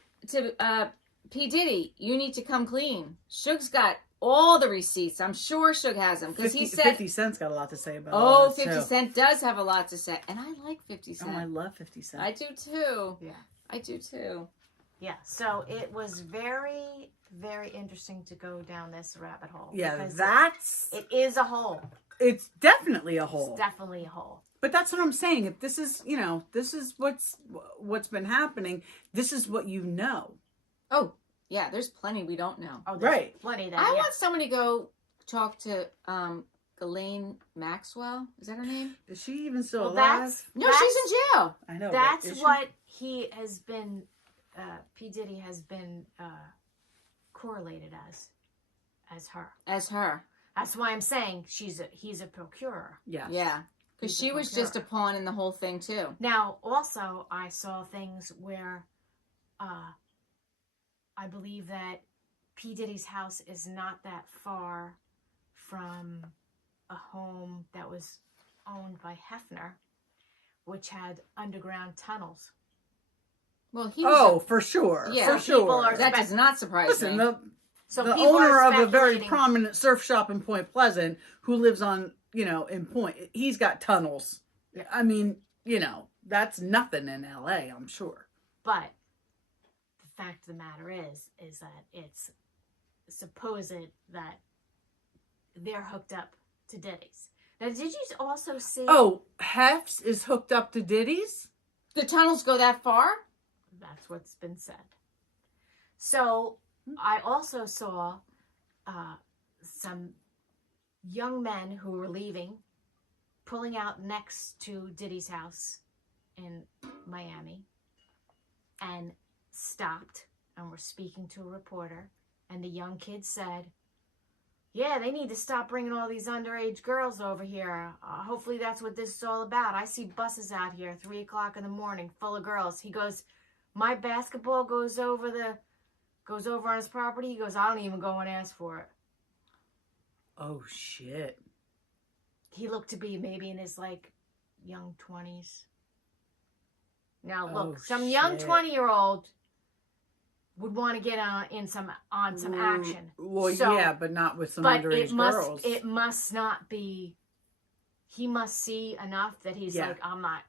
P Diddy, you need to come clean. Suge's got all the receipts. I'm sure Suge has them because he said 50 Cent's got a lot to say about all Oh, this 50 too. Cent does have a lot to say. And I like 50 Oh, Cent. I love 50 Cent. I do too. Yeah. I do too. Yeah. So it was very, very interesting to go down this rabbit hole. Yeah, because that's it is a hole. it's definitely a hole. It's definitely a hole. But that's what I'm saying. If this is, this is what's been happening, this is what you know. Oh, yeah, there's plenty we don't know. Oh, there's Right. plenty that. I yeah. want someone to go talk to Ghislaine Maxwell. Is that her name? Is she even still Well, alive? No, she's in jail. I know. but That's is she? what he has been. P Diddy has been correlated as her. As her. That's why I'm saying he's a procurer. Yes. Yeah. Because He's a she was just a pawn in the whole thing too. Now, also, I saw things where I believe that P. Diddy's house is not that far from a home that was owned by Hefner, which had underground tunnels. Well, he was For sure. Yeah. For Some people sure. are- that does not surprise Listen, me. the So the people owner are of a very speculating- prominent surf shop in Point Pleasant, who lives on in point. He's got tunnels. Yeah. I mean, that's nothing in LA, I'm sure. But the fact of the matter is that it's supposed that they're hooked up to Diddy's. Now, did you also see? Oh, Hef's is hooked up to Diddy's? The tunnels go that far? That's what's been said. So I also saw some young men who were leaving, pulling out next to Diddy's house in Miami, and stopped and were speaking to a reporter. And the young kid said, yeah, they need to stop bringing all these underage girls over here. Hopefully that's what this is all about. I see buses out here 3 o'clock in the morning full of girls. He goes, my basketball goes over on his property. He goes, I don't even go and ask for it. Oh, shit. He looked to be maybe in his young 20s. Now look, some young 20-year-old would want to get on some action. Well, So- yeah, but not with some But underage girls. it must not be. He must see enough that he's Yeah. like, I'm not.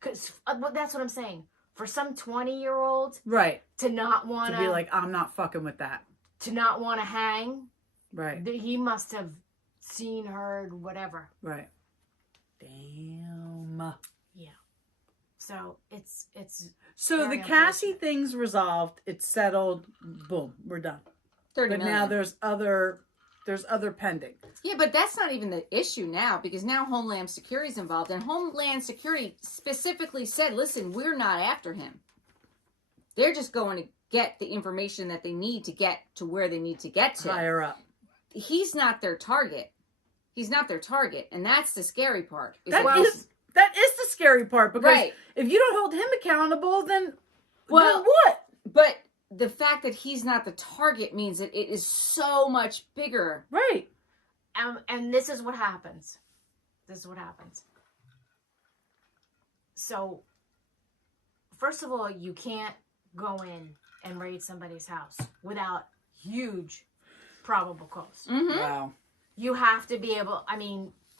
Because that's what I'm saying. For some 20-year-old Right. to not want To be like, I'm not fucking with that. to not want to hang, Right. he must have seen, heard, whatever. Right. Damn. Yeah. So it's So Very the Cassie unfortunate. thing's resolved. It's settled. Boom. We're done. 30 But million. now there's other pending. Yeah, but that's not even the issue now, because now Homeland Security's involved, and Homeland Security specifically said, listen, we're not after him. They're just going to get the information that they need to get to where they need to get to. Higher up. He's not their target. He's not their target, and that's the scary part. That is the scary part, because Right. if you don't hold him accountable, then Well- then what? But the fact that he's not the target means that it is so much bigger. Right. and this is what happens. This is what happens. So, first of all, you can't go in and raid somebody's house without huge probable cause. Mm-hmm. Wow. You have to be able,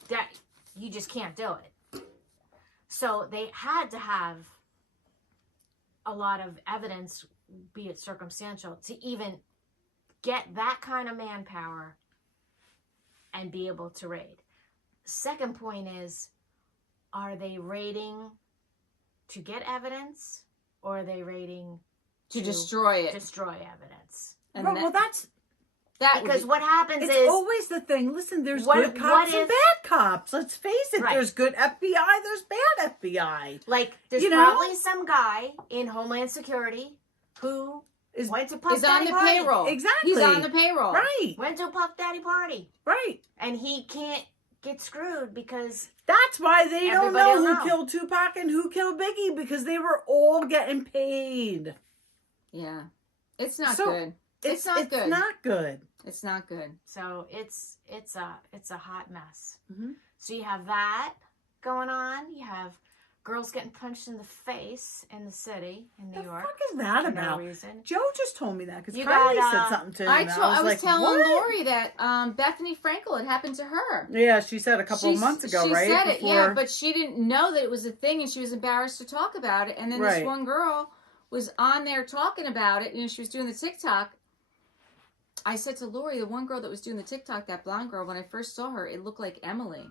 that you just can't do it. So they had to have a lot of evidence, be it circumstantial, to even get that kind of manpower and be able to raid. Second point is, are they raiding to get evidence, or are they raiding To destroy it. destroy evidence? And Well, that's that would Because be- what happens it's is, always the thing. Listen, there's What- good cops what and if- bad cops. Let's face it. Right. There's good FBI. There's bad FBI. there's you know? probably some guy in Homeland Security who Is went to Puff He's on Daddy the party. payroll. Exactly. He's on the payroll. right. Went to a Puff Daddy party, Right. and he can't get screwed because That's why they don't Everybody know will who know. killed Tupac and who killed Biggie, because they were all getting paid. Yeah. It's not So, good. It's not good. It's not good. It's not good. so it's a hot mess. Mhm. So you have that going on. You have girls getting punched in the face in the city in New The York fuck is that for no about? reason. Joe just told me that because You Kylie got, said something to him. I and was like, telling what? Lori that Bethany Frankel, it happened to her. Yeah, she said a couple of months ago, she right? said it, yeah, Before- but she didn't know that it was a thing, and she was embarrassed to talk about it. And then this Right. one girl was on there talking about it. She was doing the TikTok. I said to Lori, the one girl that was doing the TikTok, that blonde girl, when I first saw her, it looked like Emily,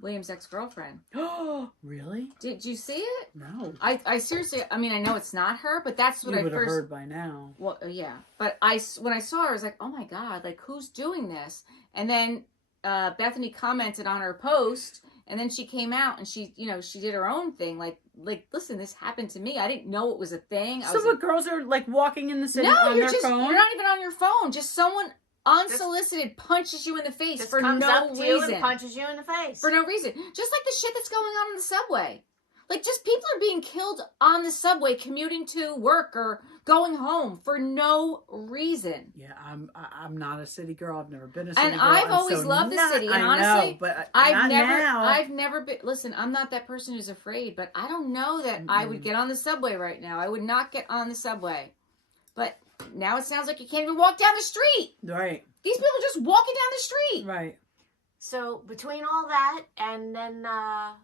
William's ex-girlfriend. Oh, really? Did you see it? No. I seriously, I know it's not her, but that's what You I would have first... heard by now. Well, yeah, but when I saw her, I was like, oh my God, like, who's doing this? And then Bethany commented on her post, and then she came out and she did her own thing. Like, listen, this happened to me. I didn't know it was a thing. So what, girls are like walking in the city No, on you're their phone? you're not even on your phone. Just someone unsolicited punches you in the face Just for comes no up to you reason. and punches you in the face. For no reason. Just like the shit that's going on in the subway. Like, just people are being killed on the subway commuting to work or going home for no reason. Yeah, I'm not a city girl. I've never been a city And girl. I've I'm always so loved the not- city, and I honestly, know, but I've not now. I've never been. Listen, I'm not that person who's afraid, but I don't know that I would get on the subway right now. I would not get on the subway. But now it sounds like you can't even walk down the street. Right, These people are just walking down the street. right. So between all that and then a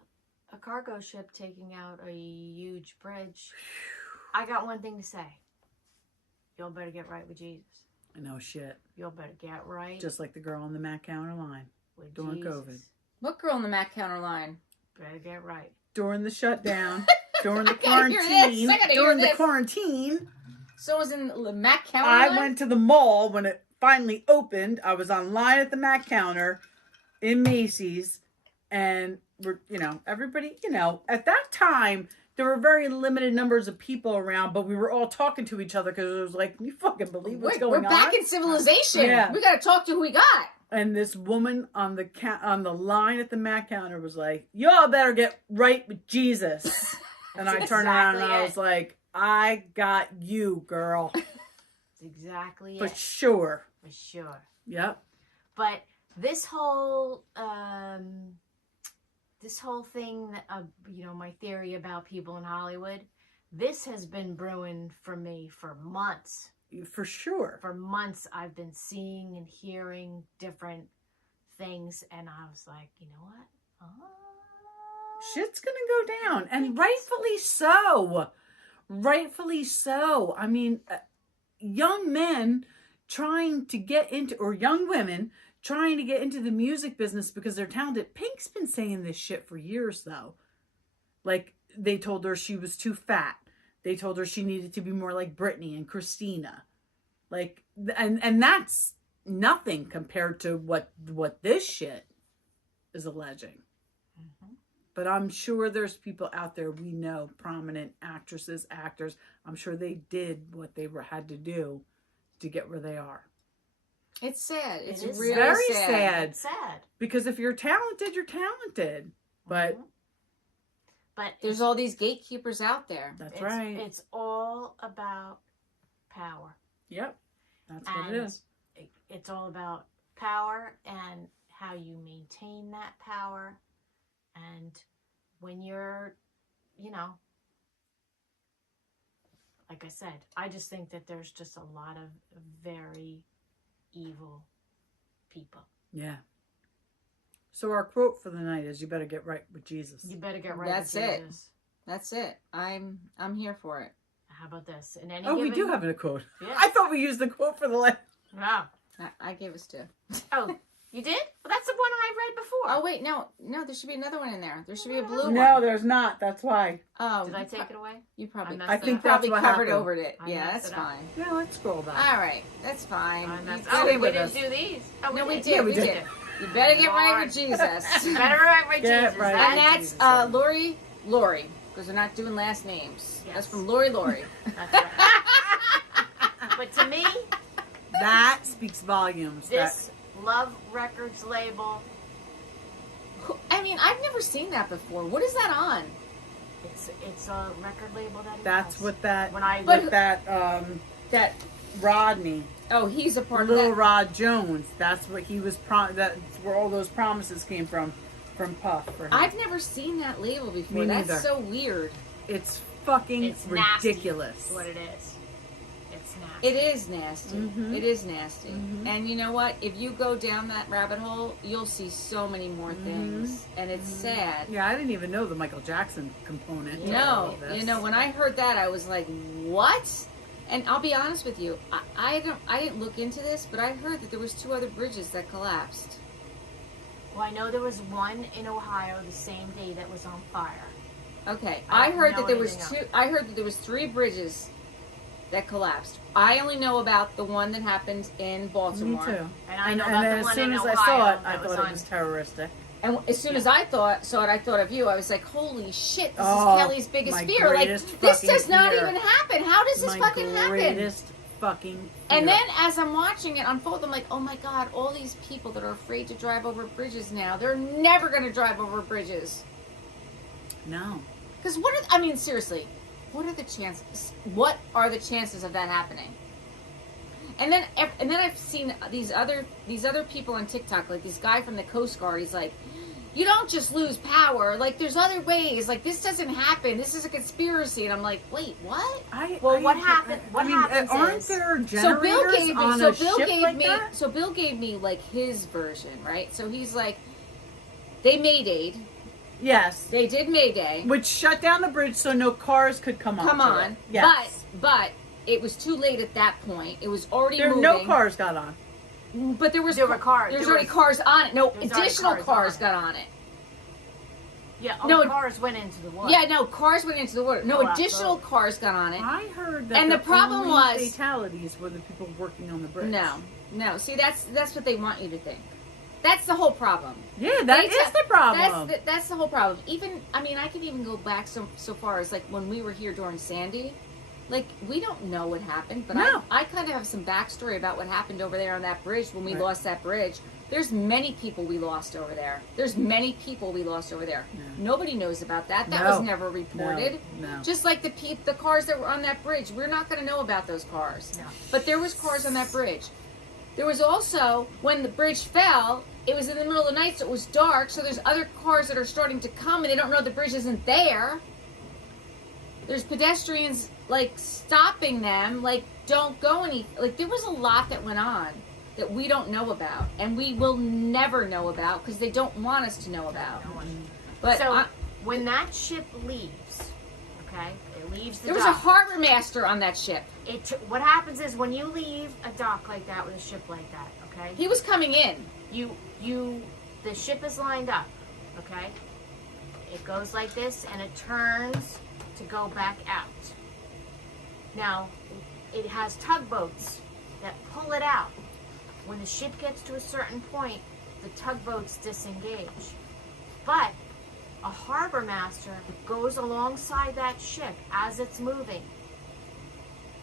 cargo ship taking out a huge bridge, I got one thing to say. Y'all better get right with Jesus. I know shit. Y'all better get right. Just like the girl on the Mac counter line with during Jesus. COVID. What girl in the Mac counter line? Better get right. During the shutdown. During the I gotta hear quarantine. this. I gotta hear During the this. quarantine. So was in the Mac counter I line? went to the mall when it finally opened. I was online at the Mac counter in Macy's, and we're, everybody, at that time there were very limited numbers of people around, but we were all talking to each other because it was like, you fucking believe what's going on? We're back in civilization. Yeah. We gotta talk to who we got. And this woman on the line at the Mac counter was like, y'all better get right with Jesus. And I turned around and I was like, I got you, girl. That's exactly For it. sure. For sure. Yep. But this whole thing, my theory about people in Hollywood, this has been brewing for me for months. For sure. For months, I've been seeing and hearing different things, and I was like, you know what? Shit's gonna go down, and rightfully so. Rightfully so. I mean, young men trying to get into, or young women trying to get into the music business because they're talented. Pink's been saying this shit for years, though. Like, they told her she was too fat. They told her she needed to be more like Britney and Christina. Like, and that's nothing compared to what this shit is alleging. Mm-hmm. But I'm sure there's people out there we know, prominent actresses, actors. I'm sure they did what they had to do to get where they are. It's sad. It's It is really very sad. sad. It's sad. Because if you're talented, you're talented. But But There's all these gatekeepers out there. that's right. It's all about power. Yep. That's what it is. It's all about power and how you maintain that power. And when you're, like I said, I just think that there's just a lot of very evil people. Yeah. So our quote for the night is, you better get right with Jesus. You better get right That's with it. Jesus. That's it. I'm here for it. How about this? In any Oh, we given- do have a quote. Yeah. I thought we used the quote for the last. Wow. I gave us two. Oh, you did? Well, that's the one I read before. Oh wait, no, there should be another one in there. There should be a blue one. No, there's not. That's why. Oh, Did I take it away? You probably. I messed I it think up. that's probably what covered happened. over it. I Yeah, messed that's it up. fine. Yeah, let's scroll down. All right, that's fine. I You messed better- up. Stay We with didn't us. do these. Oh, No, we did. did. Yeah, we we did. did. You better get right Lord. with Jesus. Better right with Get Jesus. right And with that's Jesus, yeah. Lori, because we're not doing last names. Yes. That's from Lori. That's right. But to me, That speaks volumes. this Love Records label, I mean, I've never seen that before. What is that on? it's a record label that he That's has. what that. When I But- With that That Rodney, oh, he's a part of Little that. Rod Jones. That's what he was. That's where all those promises came from Puff. For him. I've never seen that label before. Me That's neither. so weird. It's fucking it's nasty. ridiculous. Is what it is. It's nasty. It is nasty. Mhm. It is nasty. Mhm. And you know what? If you go down that rabbit hole, you'll see so many more things, and it's sad. Yeah, I didn't even know the Michael Jackson component. to all No, of this. you know, when I heard that, I was like, "What?" And I'll be honest with you, I didn't look into this, but I heard that there was 2 other bridges that collapsed. Well, I know there was one in Ohio the same day that was on fire. Okay, I I don't heard know that there was anything 2. I heard that there was 3 bridges that collapsed. I only know about the one that happened in Me Baltimore. too. And I And, know and about then the as one soon in as Ohio I saw it, I that was thought it on. was terroristic. And as soon as I saw it, I thought of you. I was like, "Holy shit! This Oh, is Kelly's biggest my fear. Like, greatest this fucking does not fear. even happen. How does this My fucking happen?" greatest fucking fear. And then as I'm watching it unfold, I'm like, "Oh my god! All these people that are afraid to drive over bridges now, they're never going to drive over bridges." No. Because seriously, what are the chances? What are the chances of that happening? And then I've seen these other people on TikTok, like this guy from the Coast Guard. He's like, "You don't just lose power. Like, there's other ways. Like, this doesn't happen. This is a conspiracy." And I'm like, "Wait, what?" What happened? What happens aren't is- there So Bill generators gave me. on So a Bill ship gave like me. that? So Bill gave me like his version, right? So he's like, They Maydayed. Yes. They did Mayday. Which shut down the bridge so no cars could come on. It. Yes. But it was too late at that point. It was already There moving. no cars got on. But there were cars. There was already cars on it. No, additional cars got on it. Yeah, cars went into the water. Yeah, no, cars went into the water. No, additional cars got on it. I heard that. And the problem was fatalities were the people working on the bridge. No. See, that's what they want you to think. That's the whole problem. Yeah, that is the problem. That's the whole problem. Even, I mean, I could even go back so far as like when we were here during Sandy. Like, we don't know what happened, but I kind of have some backstory about what happened over there on that bridge when we lost that bridge. There's many people we lost over there. Yeah. Nobody knows about that. That was never reported. No. Just like the cars that were on that bridge. We're not going to know about those cars. No. But there was cars on that bridge. There was also, when the bridge fell, it was in the middle of the night, so it was dark, so there's other cars that are starting to come, and they don't know the bridge isn't there. There's pedestrians, like, stopping them, like, don't go any... Like, there was a lot that went on that we don't know about, and we will never know about, because they don't want us to know about. But so, when that ship leaves, okay, it leaves the there dock. was a harbor master on that ship. What happens is, when you leave a dock like that with a ship like that, okay? He was coming in. The ship is lined up, okay? It goes like this, and it turns to go back out. Now, it has tugboats that pull it out. When the ship gets to a certain point, the tugboats disengage. But a harbor master goes alongside that ship as it's moving.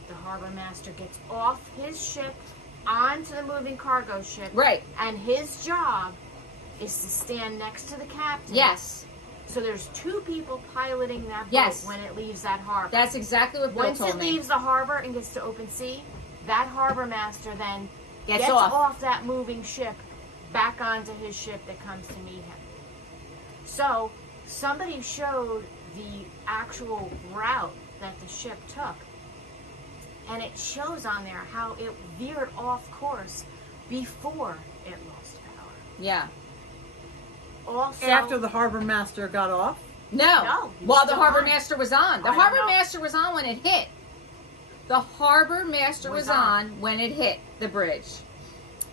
The harbor master gets off his ship onto the moving cargo ship. Right. And his job is to stand next to the captain. Yes. So there's two people piloting that boat Yes. when it leaves that harbor. That's exactly what Bill Once told it me. leaves the harbor and gets to open sea, that harbor master then Gets off that moving ship back onto his ship that comes to meet him. So somebody showed the actual route that the ship took. And it shows on there how it veered off course before it lost power. Yeah. Also, After the harbor master got off? No. he's While the still harbor on. master was on. The I don't harbor know. master was on when it hit. The harbor master was on when it hit the bridge.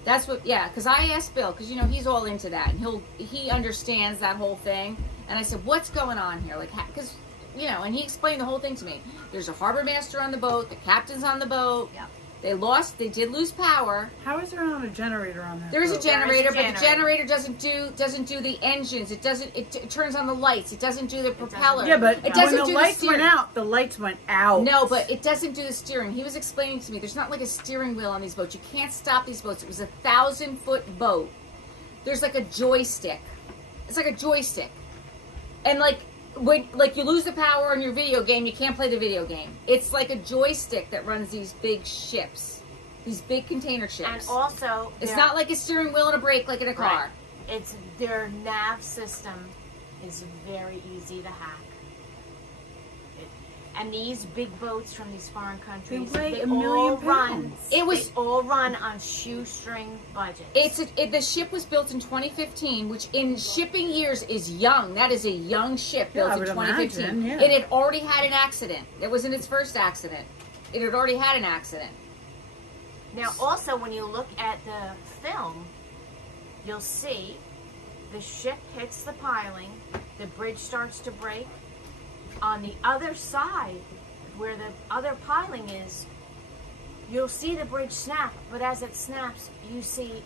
That's what, yeah, because I asked Bill, because, you know, he's all into that, and he understands that whole thing. And I said, what's going on here? Like, because, you know, and he explained the whole thing to me. There's a harbor master on the boat, the captain's on the boat. Yeah. They did lose power. How is there not a generator on that? There is a boat? generator, There is a but the generator doesn't do the engines. It turns on the lights. It doesn't do the propeller. Yeah, but it when doesn't the do lights the went out, the lights went out. No, but it doesn't do the steering. He was explaining to me, there's not like a steering wheel on these boats. You can't stop these boats. It was a 1,000-foot boat. There's like a joystick. It's like a joystick. And like, when you lose the power on your video game, you can't play the video game. It's like a joystick that runs these big ships. These big container ships. And also, it's not like a steering wheel and a brake like in a car. Right. It's their nav system is very easy to hack. And these big boats from these foreign countries, weigh a all million run. pounds. They all run on shoestring budgets. The ship was built in 2015, which in shipping years is young. That is a young ship built in 2015. Imagine, yeah. It had already had an accident. It wasn't its first accident. It had already had an accident. Now, also, when you look at the film, you'll see the ship hits the piling, the bridge starts to break. On the other side, where the other piling is, you'll see the bridge snap, but as it snaps, you see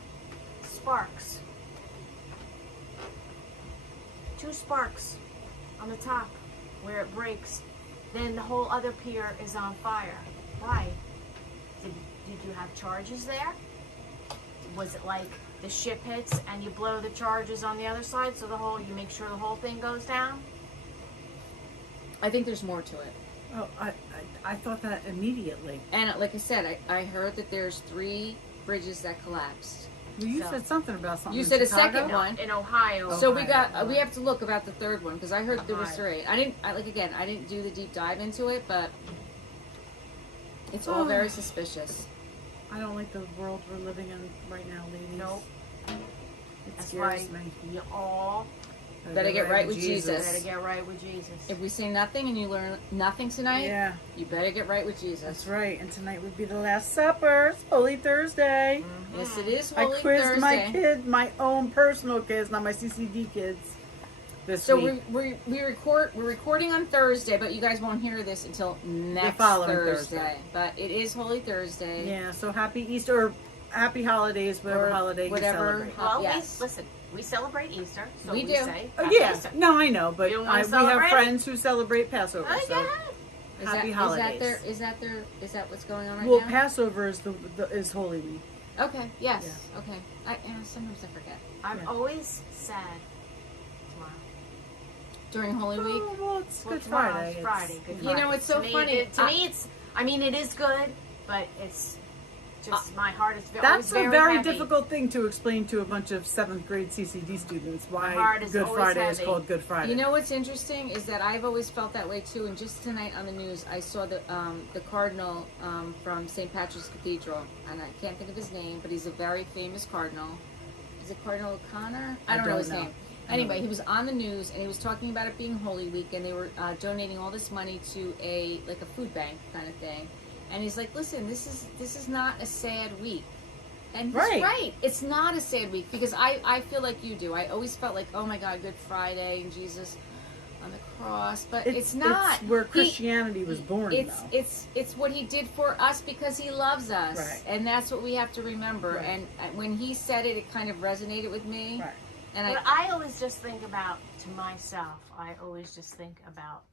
sparks. 2 sparks on the top where it breaks. Then the whole other pier is on fire. Why? Did you have charges there? Was it like the ship hits and you blow the charges on the other side so you make sure the whole thing goes down? I think there's more to it. Oh, I thought that immediately. And like I said, I heard that there's 3 bridges that collapsed. Well, you said something about something. You in said a Chicago? second one. In Ohio. So we have to look about the 3rd one because I heard there was Ohio. 3. I didn't do the deep dive into it, but it's all very suspicious. I don't like the world we're living in right now, ladies. Nope. It That's scares why me. you all Better get right with Jesus. Better get right with Jesus. If we say nothing and you learn nothing tonight, Yeah, you better get right with Jesus. that's right. And tonight would be the Last Supper. It's Holy Thursday. Yes, it is I Holy quizzed Thursday. my kids, my own personal kids, not my CCD kids, this So week. we're recording on Thursday, but you guys won't hear this until next following Thursday. Thursday. But it is Holy Thursday. Yeah, so happy Easter, or happy holidays, whatever Or holiday whatever. you celebrate. Well, Yes. listen, we celebrate Easter, so We we, do. say Oh, Happy yeah, Easter. no, I know, but You don't we wanna have celebrate? friends who celebrate Passover. Oh, So. yeah. Happy holidays. Is that what's going on right Well, now? Passover is is Holy Week. Okay. Yes. Okay. Sometimes I forget. I'm Yeah. always sad tomorrow. During Holy Week. Oh, well, it's Well, Good tomorrow's Friday. Friday. Good You Friday. know, it's so to me, funny. To me, it's. I mean, it is good, but it's just my heart is always That's a very very heavy. difficult thing to explain to a bunch of 7th grade CCD students why heart is Good always Friday is heavy. called Good Friday. You know what's interesting is that I've always felt that way too. And just tonight on the news, I saw the cardinal from St. Patrick's Cathedral, and I can't think of his name, but he's a very famous cardinal. Is it Cardinal O'Connor? I don't know his name. Anyway, he was on the news and he was talking about it being Holy Week, and they were donating all this money to a food bank kind of thing. And he's like, "Listen, this is not a sad week." And he's right. It's not a sad week because I feel like you do. I always felt like, oh my God, Good Friday and Jesus on the cross, but it's not. It's where Christianity was born. Though. It's what he did for us because he loves us, Right. and that's what we have to remember. Right. And when he said it, it kind of resonated with me. Right. And But I always just think about, to myself, I always just think about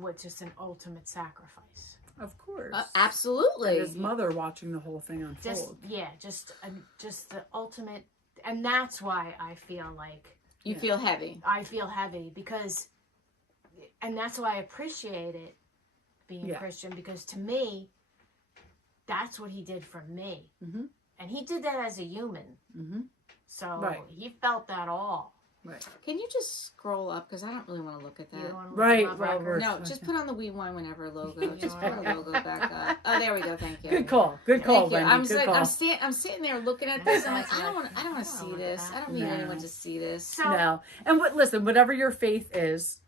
what's just an ultimate sacrifice. Of course. Absolutely. And his mother watching the whole thing unfold. Just the ultimate, and that's why I feel like You feel heavy. I feel heavy because, and that's why I appreciate it being Christian, because to me, that's what he did for me, and he did that as a human. So he felt that all. Right. Can you just scroll up because I don't really want to look at that. You don't wanna look Right, at my right, record? No, just put on the We Wine Whenever logo. Just put the logo back up. Oh, there we go. Thank you. Good call. Good call, Thank you. Wendy. Good call. I'm sitting there looking at this. I'm like, I don't want to see this. I don't need anyone to see this. So No. And listen, whatever your faith is,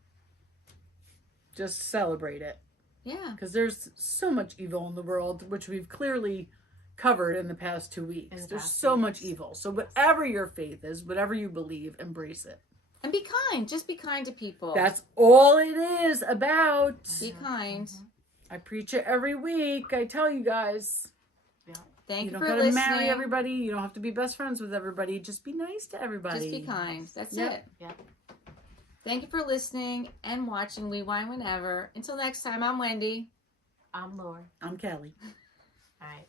just celebrate it. Yeah. Because there's so much evil in the world, which we've clearly covered in the past 2 weeks. There's so much evil. So whatever your faith is, whatever you believe, embrace it. And be kind. Just be kind to people. That's all it is about. Be kind. I preach it every week. I tell you guys. Thank you don't for gotta listening. marry everybody. You don't have to be best friends with everybody. Just be nice to everybody. Just be kind. That's Yep. it. Yep. Thank you for listening and watching We Wine Whenever. Until next time, I'm Wendy. I'm Lauren. I'm Kelly. All right.